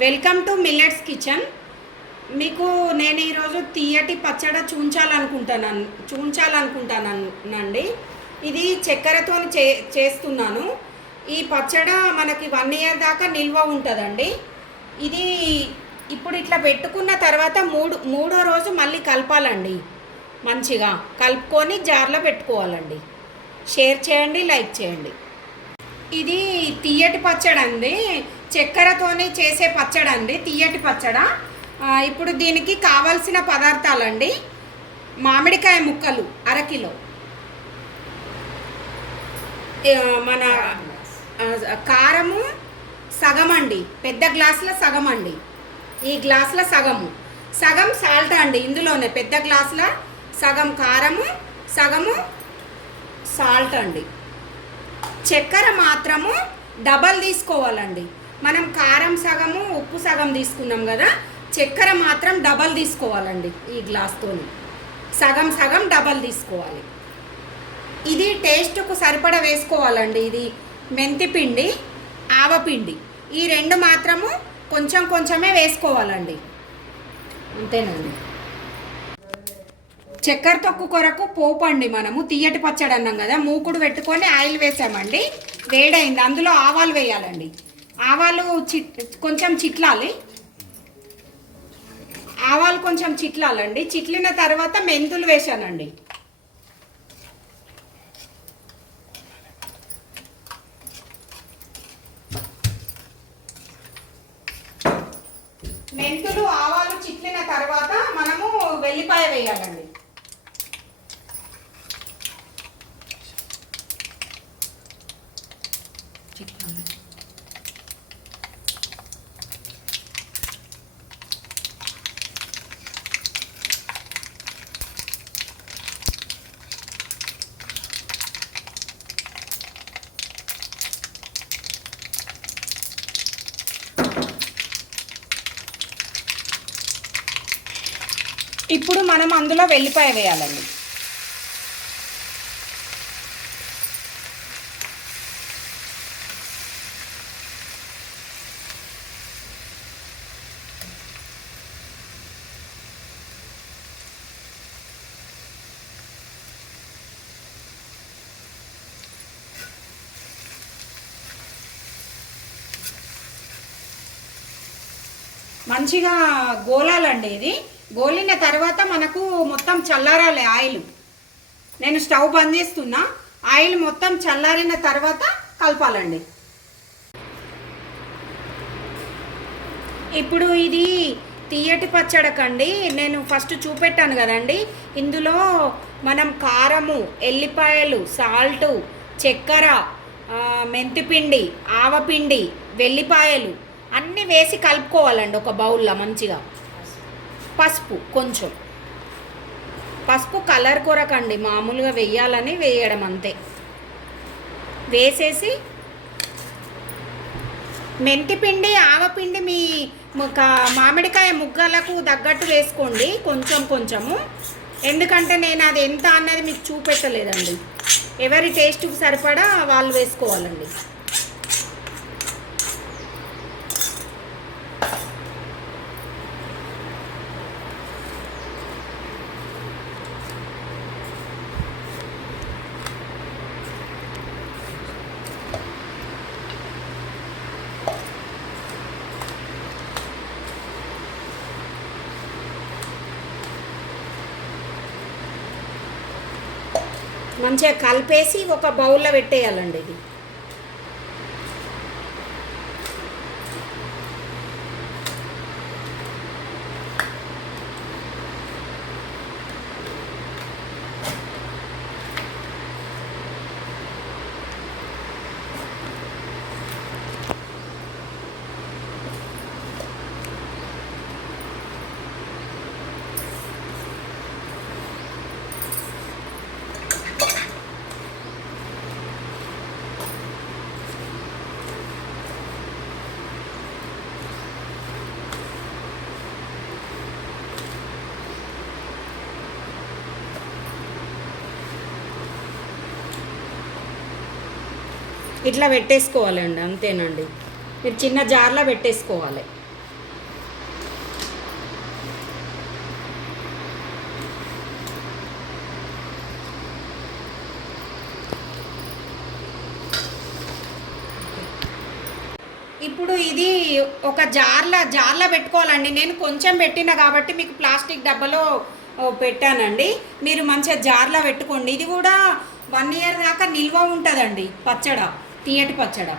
Welcome to millets kitchen. మీకు నేను ఈరోజు తీయటి పచ్చడి చూంచాలనుకుంటానండి. ఇది చక్కెరతో చేస్తున్నాను. ఈ పచ్చడి మనకి 1 ఇయర్ దాకా నిల్వ ఉంటుందండి. ఇది ఇప్పుడు ఇట్లా పెట్టుకున్న తర్వాత మూడో రోజు మళ్ళీ కలపాలండి. మంచిగా కలుపుకొని జార్లో పెట్టుకోవాలండి. షేర్ చేయండి, లైక్ చేయండి. ఇది తీయటి పచ్చడి అండి, చక్కెరతోనే చేసే పచ్చడి అండి, తీయటి పచ్చడ. ఇప్పుడు దీనికి కావాల్సిన పదార్థాలండి: మామిడికాయ ముక్కలు అరకిలో, మన కారము సగం అండి, పెద్ద గ్లాసుల సగం అండి, ఈ గ్లాసుల సగం సాల్ట్ అండి. ఇందులోనే పెద్ద గ్లాసుల సగం కారము, సగము సాల్ట్ అండి. చక్కెర మాత్రము డబల్ తీసుకోవాలండి. మనం కారం సగము ఉప్పు సగం తీసుకున్నాం కదా, చక్కెర మాత్రం డబల్ తీసుకోవాలండి. ఈ గ్లాస్తోని సగం డబల్ తీసుకోవాలి. ఇది టేస్ట్కు సరిపడా వేసుకోవాలండి. ఇది మెంతిపిండి, ఆవపిండి, ఈ రెండు మాత్రము కొంచెమే వేసుకోవాలండి. అంతేనండి. చక్కెర తొక్కు కొరకు పోపు అండి. మనము తీయటి పచ్చడి అన్నాం కదా, మూకుడు పెట్టుకొని ఆయిల్ వేసామండి, వేడైంది. అందులో ఆవాలు వేయాలండి. ఆవాలు కొంచెం చిట్లాలి. ఆవాలు కొంచెం చిట్లాలండి. చిట్లిన తర్వాత మెంతులు వేసానండి. మెంతులు ఆవాలు చిట్లిన తర్వాత మనము వెల్లిపాయ వేయాలండి. ఇప్పుడు మనం అందులో వెల్లిపాయ వేయాలండి. మంచిగా గోలాలండి. ఇది గోలిన తర్వాత మనకు మొత్తం చల్లారాలి ఆయిల్. నేను స్టవ్ బంద్ చేస్తున్నా. ఆయిల్ మొత్తం చల్లారిన తర్వాత కలపాలండి. ఇప్పుడు ఇది తీయటి పచ్చడకండి నేను ఫస్ట్ చూపెట్టాను కదండి, ఇందులో మనం కారము, ఎల్లిపాయలు, సాల్టు, చక్కెర, మెంతిపిండి, ఆవపిండి, వెల్లిపాయలు అన్నీ వేసి కలుపుకోవాలండి ఒక బౌల్లో. మంచిగా పసుపు, కొంచెం పసుపు కలర్ కొరకండి, మామూలుగా వేయాలని వేయడం అంతే. వేసేసి మెంతిపిండి, ఆవపిండి మీ మామిడికాయ ముక్కలకు తగ్గట్టు వేసుకోండి, కొంచెము. ఎందుకంటే నేను అది ఎంత అన్నది మీకు చూపెట్టలేదండి. ఎవరి టేస్ట్కి సరిపడా వాళ్ళు వేసుకోవాలండి. మంచిగా కలిపేసి ఒక బౌల్లో పెట్టేయాలండి. ఇది ఇట్లా పెట్టేసుకోవాలండి. అంతేనండి. మీరు చిన్న జార్లో పెట్టేసుకోవాలి. ఇప్పుడు ఇది ఒక జార్లో పెట్టుకోవాలండి. నేను కొంచెం పెట్టిన కాబట్టి మీకు ప్లాస్టిక్ డబ్బాలో పెట్టానండి. మీరు మంచిగా జార్లో పెట్టుకోండి. ఇది కూడా 1 ఇయర్ దాకా నిల్వ ఉంటుందండి పచ్చడ, తీయటి పచ్చడ.